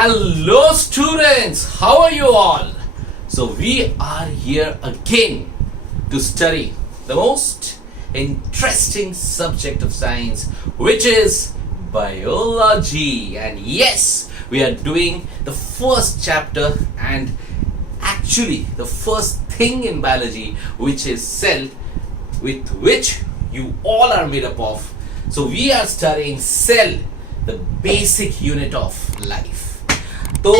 Hello students, how are you all? So we are here again to study the most interesting subject of science, which is biology. And yes, we are doing the first chapter and actually the first thing in biology, which is cell, with which you all are made up of. So we are studying cell, the basic unit of life. तो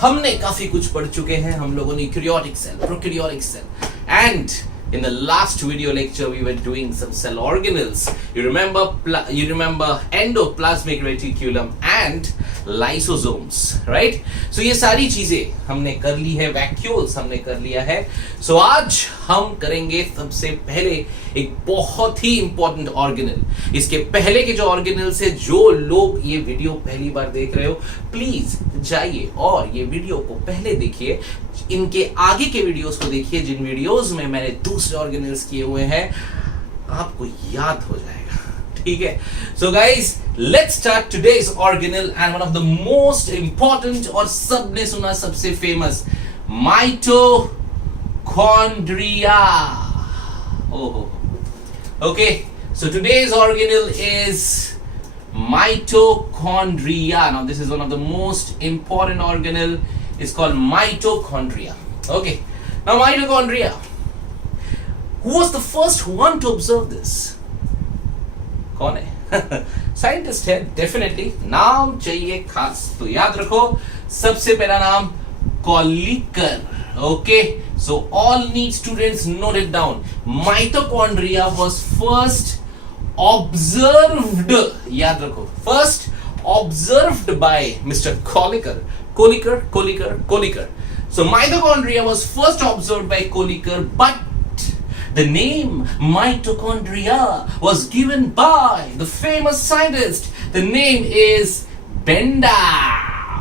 हमने काफी कुछ पढ़ चुके हैं हम लोगों ने eukaryotic cell, prokaryotic cell, and in the last video lecture we were doing some cell organelles. You remember endoplasmic reticulum and lysosomes, right? So ये सारी चीजें हमने कर ली है, वैक्यूल्स हमने कर लिया है. So आज हम करेंगे सबसे पहले एक बहुत ही इंपॉर्टेंट ऑर्गेनल. इसके पहले के जो ऑर्गेनल से जो लोग ये वीडियो पहली बार देख रहे हो, प्लीज जाइए और ये वीडियो को पहले देखिए, इनके आगे के वीडियोस को देखिए जिन वीडियोस में मैंने दूसरे ऑर्गेनल्स किए हुए हैं, आपको याद हो जाएगा. ठीक है. So guys, let's start today's organelle and one of the most important और सबने सुना सबसे फेमस, माइटोकॉन्ड्रिया. ओहो. Okay, so today's organelle is mitochondria. Now this is one of the most important organelle. It's called mitochondria. Okay, now mitochondria, who was the first one to observe this? कौन है? Scientist है definitely. नाम चाहिए खास तो याद रखो, सबसे पहला नाम Kolliker. Okay, so all NEET students note it down. Mitochondria was first observed, याद रखो, first observed by Mr. Koliker. So mitochondria was first observed by Koliker, but the name mitochondria was given by the famous scientist. The name is Benda.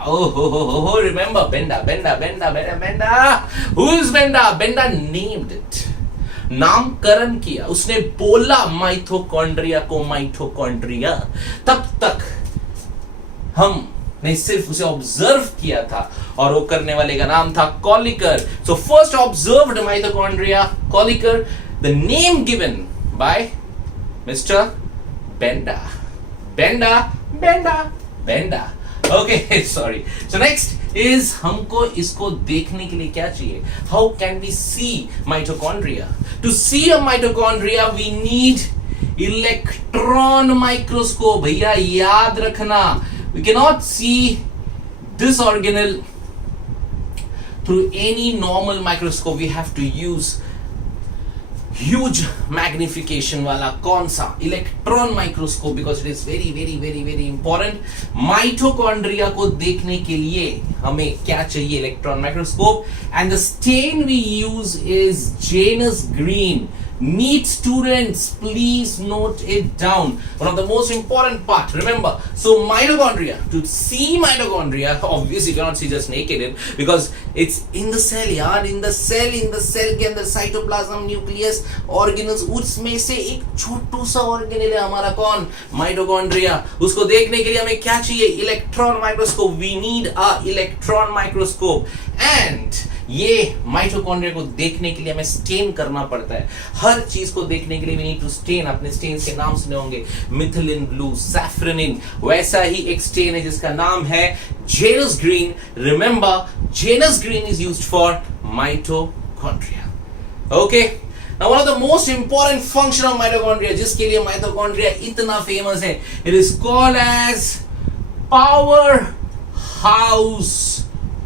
Oh, remember Benda. Who is Benda? Benda named it. नामकरण किया, उसने बोला mitochondria को mitochondria. तब तक हमने सिर्फ उसे ऑब्जर्व किया था और वो करने वाले का नाम था Kolliker. So first observed mitochondria Kolliker, the name given by mister Benda. Okay, sorry. So next is हमको इसको देखने के लिए क्या चाहिए? How can we see mitochondria? To see a mitochondria we need electron microscope. भैया याद रखना, we cannot see this organelle through any normal microscope. We have to use huge magnification वाला कौन सा? Electron microscope, because it is very important. Mitochondria को देखने के लिए हमें क्या चाहिए? Electron microscope. and the stain we use is Janus green. NEET students, please note it down. One of the most important part. Remember, so mitochondria. To see mitochondria, obviously you cannot see just naked because it's in the cell. यार, in the cell के अंदर cytoplasm, nucleus, organelles. उसमें से एक छोटू सा organelle है हमारा कौन? Mitochondria. उसको देखने के लिए हमें क्या चाहिए? Electron microscope. We need a electron microscope. And ये माइटोकॉन्ड्रिया को देखने के लिए हमें स्टेन करना पड़ता है. हर चीज को देखने के लिए we need to stain. अपने स्टेन्स के नाम सुने होंगे, मिथिलिन ब्लू, सैफ्रनिन. वैसा ही एक स्टेन है जिसका नाम है Janus green. Remember, Janus green is used for mitochondria. Okay. Now one of the most important function of mitochondria, जिसके लिए माइटोकॉन्ड्रिया इतना फेमस है, it is called as powerhouse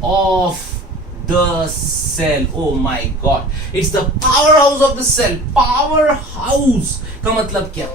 of the cell. Oh my God, it's the powerhouse of the cell. Powerhouse का मतलब क्या?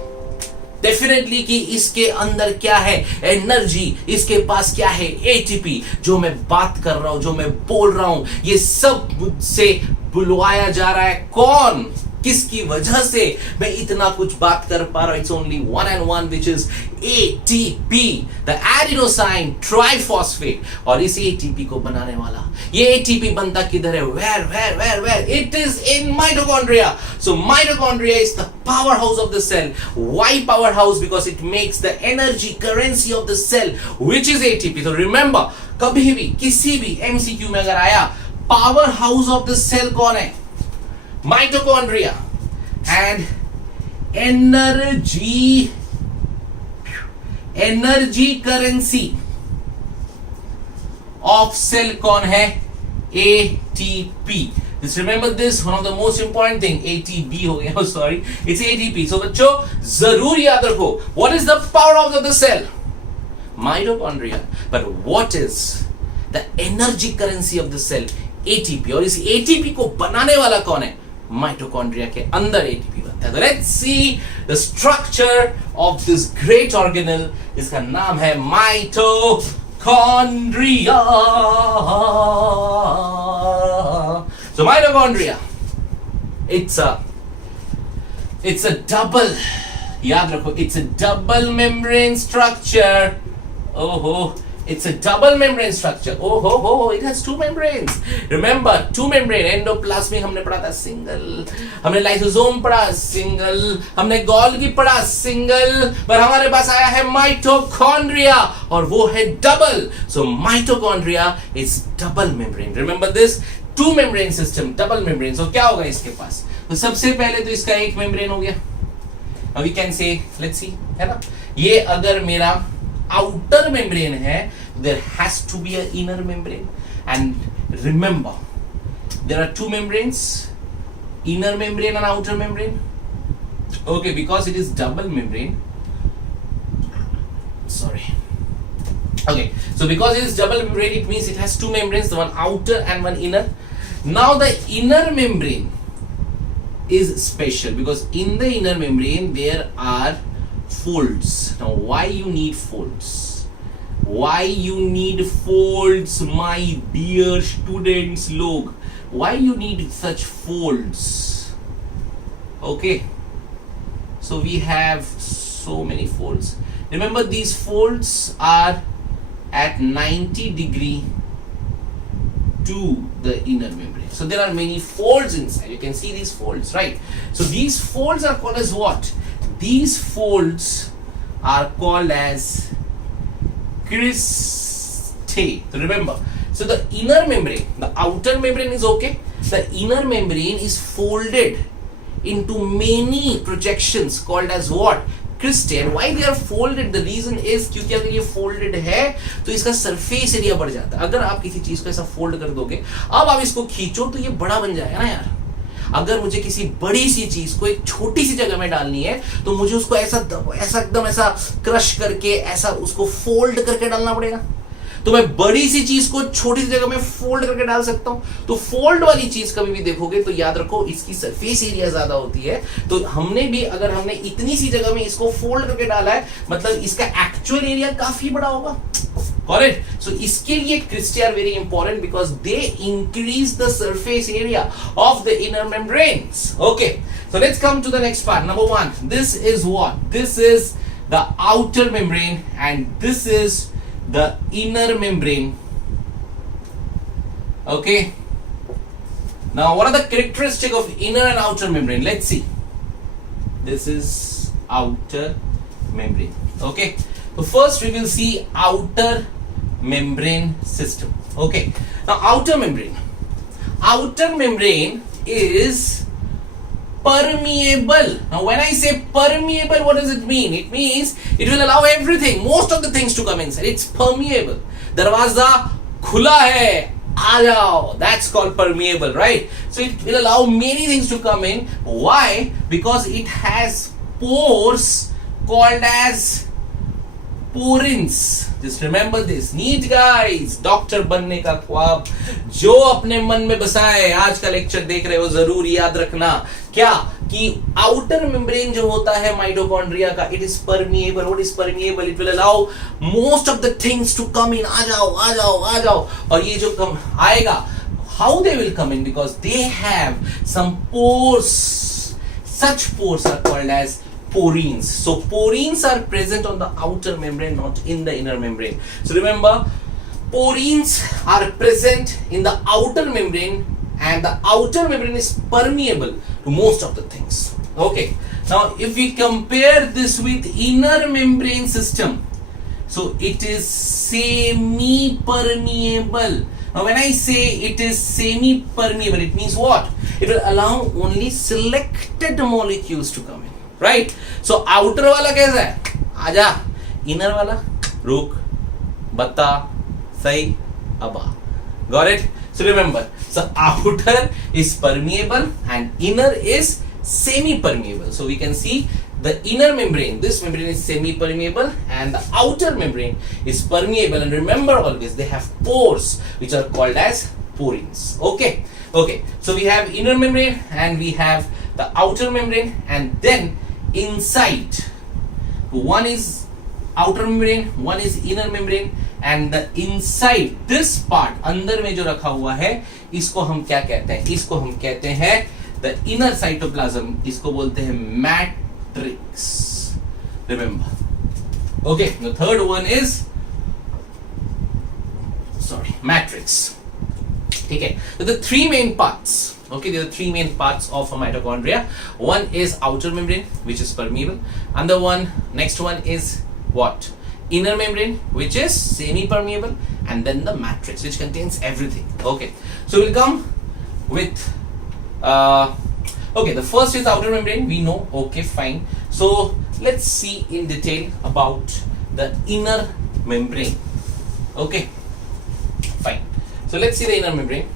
Definitely कि इसके अंदर क्या है? एनर्जी. इसके पास क्या है? एटीपी. जो मैं बात कर रहा हूं, जो मैं बोल रहा हूं, ये सब मुझसे बुलवाया जा रहा है. कौन? किसकी वजह से मैं इतना कुछ बात कर पा रहा हूं? It's only one and one, which is ATP, the adenosine triphosphate. और इस एटीपी को बनाने वाला, ये एटीपी बनता किधर है? Where it is in mitochondria. So mitochondria is the power house of the cell. Why power house? Because it makes the energy currency of the cell, which is ATP. So remember, कभी भी किसी भी MCQ में अगर आया, power house of the cell कौन है? Mitochondria. And energy currency of cell कौन है? ATP. Just remember this, one of the most important thing, ATP हो गया, sorry, it's ATP. So बच्चों जरूर याद रखो, what is the power of the cell? Mitochondria. But what is the energy currency of the cell? ATP. और इस ATP को बनाने वाला कौन है? Mitochondria के अंदर ATP बनता है. So let's see the structure of this great organelle. इसका नाम है Mitochondria. So mitochondria, it's a double, याद रखो, it's a double membrane structure. Oh, it's a double membrane structure. Oh, it has two membranes. Remember, two membrane. Endoplasmic हमने पढ़ा था single, हमने lysosome पढ़ा single, हमने गोल्गी पढ़ा single, पर हमारे पास आया है mitochondria और वो है double. So mitochondria is double membrane. Remember this. Two membrane system, double membrane. तो क्या होगा इसके पास? तो सबसे पहले तो इसका एक मेम्ब्रेन हो गया. We can say, let's see, है ना, ये अगर मेरा आउटर मेम्ब्रेन है, there has to be a inner membrane. And remember there are two membranes, inner membrane and outer membrane. Okay, because it is double membrane, sorry. Okay, so because it is double membrane, it means it has two membranes, one outer and one inner. Now the inner membrane is special because in the inner membrane there are folds. Now why you need folds? Why you need folds, my dear students? Log, why you need such folds? Okay, so we have so many folds. Remember, these folds are at 90 degree to the inner membrane. So there are many folds inside. You can see these folds, right? So these folds are called as what? These folds are called as cristae. So remember, so the inner membrane, the outer membrane is okay. The inner membrane is folded into many projections called as what? Cristae. And why they are folded? The reason is क्योंकि अगर ये folded है तो इसका surface area बढ़ जाता है. अगर आप किसी चीज को ऐसा fold कर दोगे, अब आप इसको खींचो तो ये बड़ा बन जाएगा ना यार. अगर मुझे किसी बड़ी सी चीज को एक छोटी सी जगह में डालनी है तो मुझे उसको ऐसा एकदम ऐसा क्रश करके ऐसा उसको फोल्ड करके डालना पड़ेगा. तो मैं बड़ी सी चीज को छोटी सी जगह में फोल्ड करके डाल सकता हूं. तो फोल्ड वाली चीज कभी भी देखोगे तो याद रखो इसकी सरफेस एरिया ज्यादा होती है. तो हमने भी अगर हमने इतनी सी जगह में इसको फोल्ड करके डाला है, मतलब इसका एक्चुअल एरिया काफी बड़ा होगा. करेक्ट. सो इसके लिए cristae are very important because they increase the surface area of the inner membranes. Okay, so let's come to the next part. Number 1, this is what? This is the outer membrane and this is the inner membrane. Okay, now what are the characteristics of inner and outer membrane? Let's see. This is outer membrane. Okay, so first we will see outer membrane system. Okay, now outer membrane is permeable. Now when I say permeable, what does it mean? It means it will allow everything, most of the things to come inside. It's permeable. दरवाजा खुला है, आ जाओ. That's called permeable, right? So it will allow many things to come in. Why? Because it has pores called as porins. Just remember this. NEET guys, doctor बनने का ख्वाब जो अपने मन में बसाए, आज का लेक्चर देख रहे हो जरूर याद रखना. क्या कि आउटर मेम्ब्रेन जो होता है माइटोकॉन्ड्रिया का, it is permeable. What is permeable? It will allow most of the things to come in. आ जाओ आ जाओ आ जाओ. और ये जो कम आएगा, how they will come in? Because they have some pores. Such pores are called as porins. So porins are present on the outer membrane, not in the inner membrane. So remember, porins are present in the outer membrane and the outer membrane is permeable to most of the things. Okay, now if we compare this with inner membrane system, So it is semi-permeable. Now when I say it is semi-permeable, it means what? It will allow only selected molecules to come in, right? So outer वाला कैसा है? आजा. Inner वाला रुक, बता, सही, अबा. Got it? So remember, so outer is permeable and inner is semi-permeable. So we can see the inner membrane, this membrane is semi-permeable and the outer membrane is permeable. And remember always, they have pores which are called as porins. Okay. So we have inner membrane and we have the outer membrane, and then inside, one is outer membrane, one is inner membrane, and the inside this part अंदर में जो रखा हुआ है इसको हम क्या कहते हैं? इसको हम कहते हैं the inner cytoplasm. इसको बोलते हैं matrix. Remember. Okay, the third one is matrix. Okay, so the three main parts. Okay, there are three main parts of a mitochondria. One is outer membrane, which is permeable. Next one is what? Inner membrane, which is semi-permeable, and then the matrix, which contains everything. Okay, so we'll come with okay, the first is outer membrane, we know. Okay, fine. So let's see in detail about the inner membrane. Okay, fine. So let's see the inner membrane.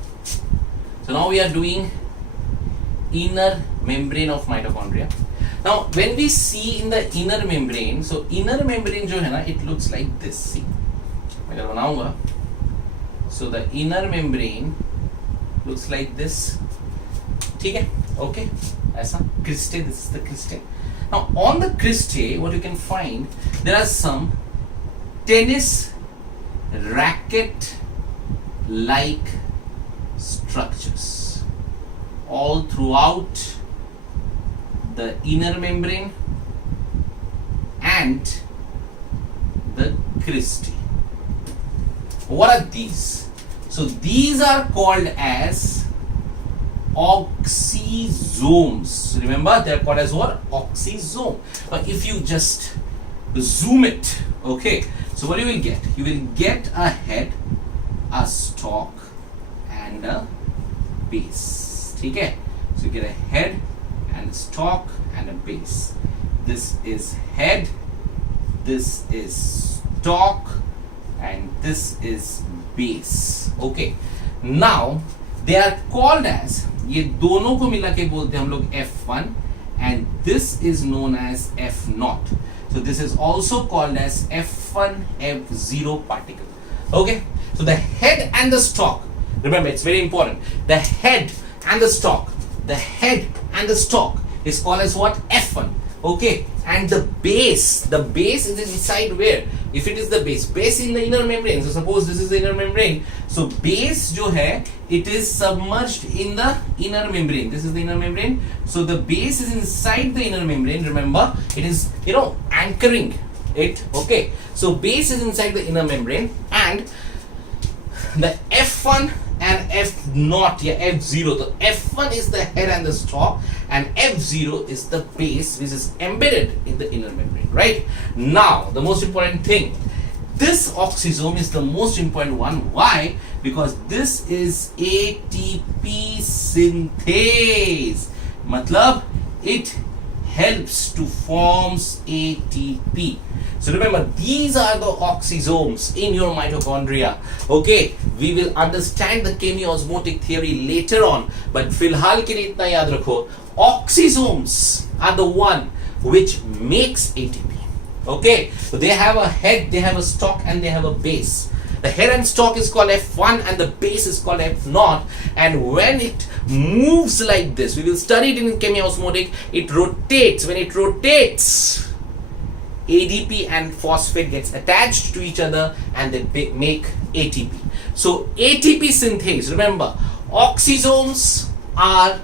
So now we are doing inner membrane of mitochondria. Now when we see in the inner membrane, so inner membrane जो है ना, it looks like this. See, मैं अगर बनाऊंगा, so the inner membrane looks like this. ठीक है? Okay, ऐसा cristae. This is the cristae. Now on the cristae, what you can find, there are some tennis racket-like structures all throughout the inner membrane and the cristae. What are these? So these are called as oxysomes. Remember, they are called as what? Oxysome. But if you just zoom it, okay, so what you will get? You will get a head, a stalk, and a base. Okay, so you get a head and a stalk and a base. This is head, this is stalk, and this is base. Okay, now they are called as, ये दोनों को मिला के बोलते हैं हम लोग F1, and this is known as F0. So this is also called as F1 F0 particle. Okay, so the head and the stalk, remember it's very important, the head and the stalk, is called as what? F1. Okay, and the base is inside where? If it is the base in the inner membrane, so suppose this is the inner membrane, so base जो है, it is submerged in the inner membrane. This is the inner membrane, so the base is inside the inner membrane. Remember, it is, anchoring it. Okay, so base is inside the inner membrane, and the F1 and F0, F0. So F1 is the head and the stalk, and F0 is the base which is embedded in the inner membrane, right? Now, the most important thing, this oxysome is the most important one. Why? Because this is ATP synthase. Matlab, it helps to form ATP. So remember, these are the oxysomes in your mitochondria. Okay, we will understand the chemiosmotic theory later on, but फिलहाल के लिए इतना याद रखो, oxysomes are the one which makes ATP. Okay, so they have a head, they have a stalk, and they have a base. The head and stalk is called F1 and the base is called F0, and when it moves like this, we will study it in chemiosmotic, it rotates. When it rotates, ADP and phosphate gets attached to each other and they make ATP. So ATP synthase, remember, oxysomes are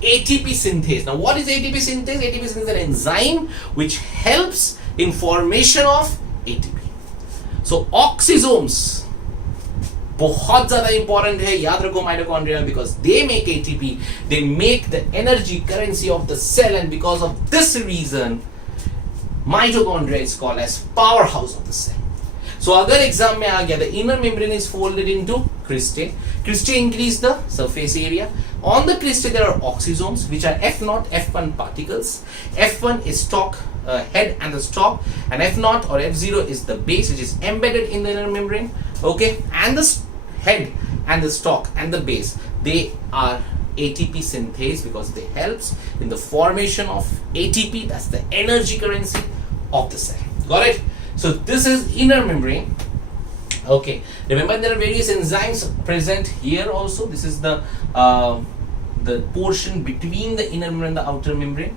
ATP synthase. Now what is ATP synthase? ATP synthase is an enzyme which helps in formation of ATP. So oxysomes बहुत ज़्यादा important है, याद रखो mitochondria, because they make ATP, they make the energy currency of the cell, and because of this reason, mitochondria is called as powerhouse of the cell. So अगर exam में आ गया, the inner membrane is folded into cristae. Cristae increase the surface area. On the cristae there are oxysomes, which are F0, F1 particles. F1 is stalk, head and the stalk, and F0 or F0 is the base, which is embedded in the inner membrane. Okay, and the head and the stalk and the base, they are ATP synthase because they helps in the formation of ATP. That's the energy currency of the cell. Got it? So this is inner membrane. Okay, remember there are various enzymes present here also. This is the portion between the inner membrane and the outer membrane.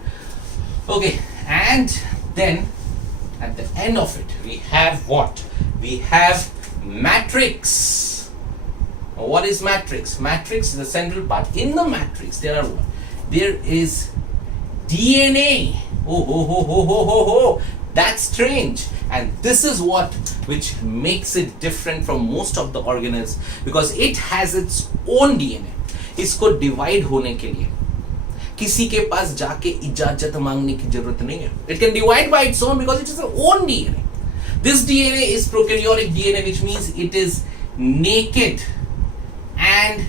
Okay, and then at the end of it we have what? We have matrix. What is matrix? Matrix is the central part. In the matrix there are what? There is DNA. Oh, that's strange. And this is what which makes it different from most of the organelles, because it has its own DNA. इसको divide होने के लिए किसी के पास जाके इजाजत मांगने की जरूरत नहीं है. It can divide by its own because it is its own DNA. This DNA is prokaryotic DNA, which means it is naked and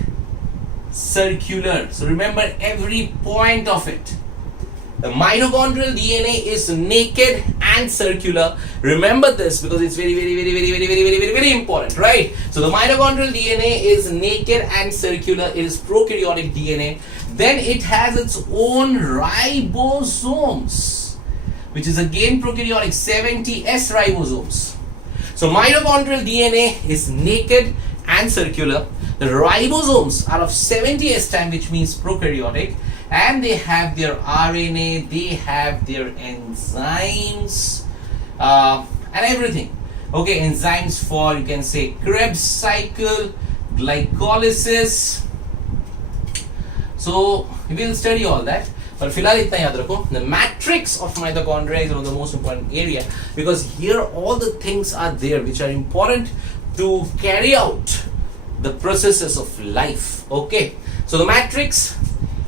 circular. So remember every point of it. The mitochondrial DNA is naked and circular. Remember this because it's very important, right? So the mitochondrial DNA is naked and circular. It is prokaryotic DNA. Then it has its own ribosomes, which is again prokaryotic, 70S ribosomes. So mitochondrial DNA is naked and circular. The ribosomes are of 70S time, which means prokaryotic, and they have their RNA, they have their enzymes, and everything. Okay, enzymes for, you can say, Krebs cycle, glycolysis. So we will study all that. But फिलहाल इतना याद रखो, the matrix of mitochondria is one of the most important area, because here all the things are there which are important to carry out the processes of life. Okay, so the matrix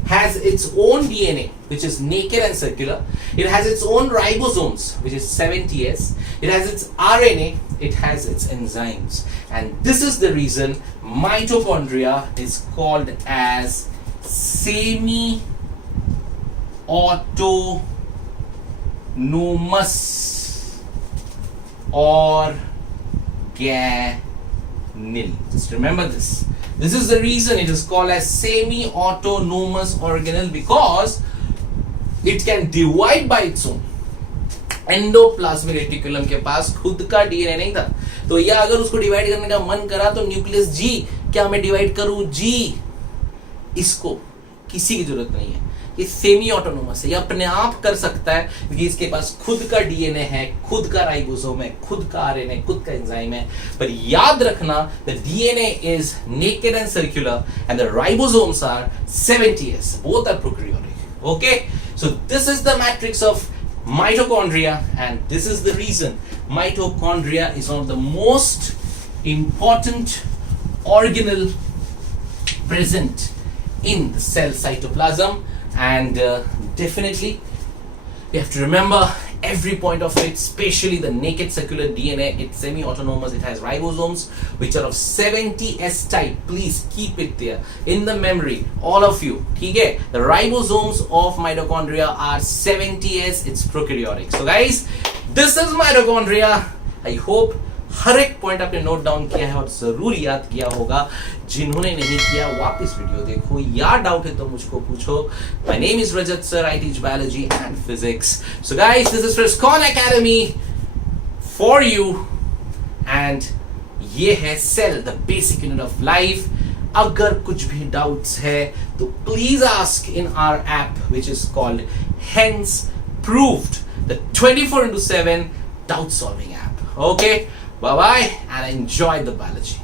has its own DNA, which is naked and circular. It has its own ribosomes, which is 70S. It has its RNA. It has its enzymes, and this is the reason mitochondria is called as semi-autonomous organelle. Just remember this. This is the reason it is called as semi-autonomous organelle, because it can divide by its own. Endoplasmic reticulum के पास खुद का DNA नहीं था, तो या अगर उसको divide करने का मन करा तो न्यूक्लियस जी, क्या मैं डिवाइड करूं जी? इसको किसी की जरूरत नहीं है. ये सेमी ऑटोनोमस है, ये अपने आप कर सकता है क्योंकि इसके पास खुद का डीएनए है, खुद का राइबोसोम है, खुद का आरएनए, खुद का एंजाइम है. पर याद रखना, the DNA is naked and circular and the ribosomes are 70S. Both are prokaryotic. Okay, so this is the matrix of mitochondria, and this is the reason mitochondria is one of the most important organelle present in the cell cytoplasm. And definitely we have to remember every point of it, especially the naked circular DNA. It's semi-autonomous. It has ribosomes which are of 70S type. Please keep it there in the memory, all of you. Okay, the ribosomes of mitochondria are 70S. It's prokaryotic. So guys, this is mitochondria. I hope हर एक point आपने note down किया है और जरूर याद किया होगा. जिन्होंने नहीं किया वापस वीडियो देखो, या डाउट है तो मुझको पूछो. My name is Rajat sir. I teach biology and physics. So guys, this is Frescon academy for you, and ये है cell, the basic unit of life. अगर कुछ भी डाउट्स है तो please ask in our app which is called hence proved, the 24/7 doubt solving app. Okay, bye bye and enjoy the biology.